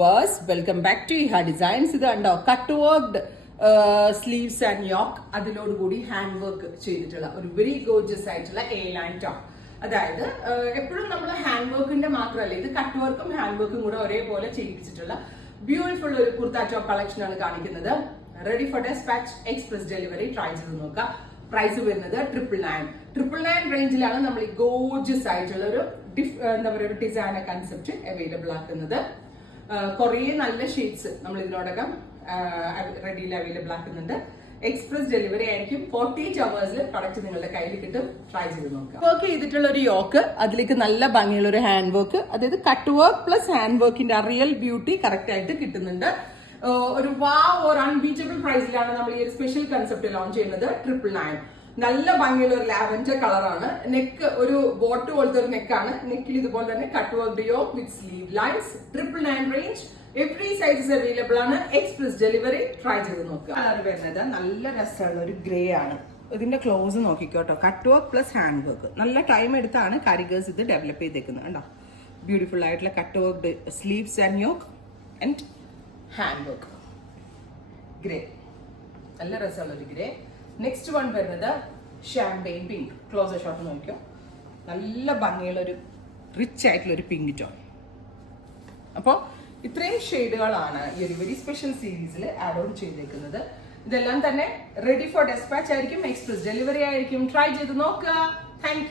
viewers, welcome back to Iha Designs. ഇത് കണ്ടോ cut worked sleeves and yoke അതിലോടുകൂടി hand work ചെയ്തിട്ടുള്ള ഒരു വെരി ഗോർജിയസ് ആയിട്ടുള്ള എ ലൈൻ ടോപ്പ്. അതായത് എപ്പോഴും നമ്മൾ ഹാൻഡ് വർക്കിന്റെ മാത്രമല്ല, ഇത് കട്ട് വർക്കും ഹാൻഡ് വർക്കും കൂടെ ഒരേപോലെ ചെയ്യിപ്പിച്ചിട്ടുള്ള ബ്യൂട്ടിഫുൾ ഒരു കുർത്ത ടോപ്പ് കളക്ഷൻ ആണ് കാണിക്കുന്നത്. Ready for dispatch, express delivery. Try ചെയ്ത് നോക്കാം. പ്രൈസ് വരുന്നത് 999 റേഞ്ചിലാണ് നമ്മൾ ഈ ഗോർജിയസ് ആയിട്ടുള്ള ഒരു എന്താ പറയുക ഒരു ഡിസൈനർ കൺസെപ്റ്റ് അവൈലബിൾ ആക്കുന്നത്. കുറേ നല്ല ഷെയ്ഡ്സ് നമ്മൾ ഇതിനോടകം റെഡിയിൽ അവൈലബിൾ ആക്കുന്നുണ്ട്. എക്സ്പ്രസ് ഡെലിവറി ആയിരിക്കും. 48 അവേഴ്സിൽ പ്രൊഡക്റ്റ് നിങ്ങളുടെ കയ്യിൽ കിട്ടും. ട്രൈ ചെയ്ത് നോക്കാം. വർക്ക് ചെയ്തിട്ടുള്ള ഒരു യോക്ക്, അതിലേക്ക് നല്ല ഭംഗിയുള്ള ഒരു ഹാൻഡ് വർക്ക്, അതായത് കട്ട് വർക്ക് പ്ലസ് ഹാൻഡ് വർക്കിന്റെ റിയൽ ബ്യൂട്ടി കറക്റ്റ് ആയിട്ട് കിട്ടുന്നുണ്ട്. ഒരു ഒരു അൺബീറ്റബിൾ പ്രൈസിലാണ് നമ്മൾ ഈ ഒരു സ്പെഷ്യൽ കൺസെപ്റ്റ് ലോഞ്ച് ചെയ്യുന്നത്. 999. നല്ല ഭംഗിയുള്ള ഒരു ലാവൻഡർ കളറാണ്. നെക്ക് ഒരു ബോട്ട് പോലത്തെ ഒരു നെക്കാണ്. നെക്കിൽ ഇതുപോലെ തന്നെ cut work yoke with sleeve lines. 999 range. Every sizes available ആണ്. Express delivery. ട്രൈ ചെയ്ത് നോക്കുക. കളർ വരുന്നത് നല്ല രസമുള്ള ഒരു ഗ്രേ ആണ്. ഇതിന്റെ ക്ലോസ് നോക്കിക്കോട്ടോ. Cut work plus hand work. നല്ല ടൈം എടുത്താണ് കാരിഗേഴ്സ് ഇത് ഡെവലപ്പ് ചെയ്തേക്കുന്നത്. കണ്ടോ, ബ്യൂട്ടിഫുൾ ആയിട്ടുള്ള cut work sleeves and yoke and hand work. Grey, നല്ല രസമുള്ള ഒരു ഗ്രേ. നെക്സ്റ്റ് വൺ വരുന്നത് ഷാമ്പെയിൻ പിങ്ക്. ക്ലോസർ ഷോട്ട് നോക്കിയോ, നല്ല ഭംഗിയുള്ള ഒരു റിച്ച് ആയിട്ടുള്ള ഒരു പിങ്ക് ടോൺ. അപ്പോൾ ഇത്രയും ഷെയ്ഡുകളാണ് ഈ ഒരു വെരി സ്പെഷ്യൽ സീരീസിൽ ആഡ് ഓൺ ചെയ്തേക്കുന്നത്. ഇതെല്ലാം തന്നെ റെഡി ഫോർ ഡെസ്പാച്ച് ആയിരിക്കും. എക്സ്പ്രസ് ഡെലിവറി ആയിരിക്കും. ട്രൈ ചെയ്ത് നോക്കുക. Thank you.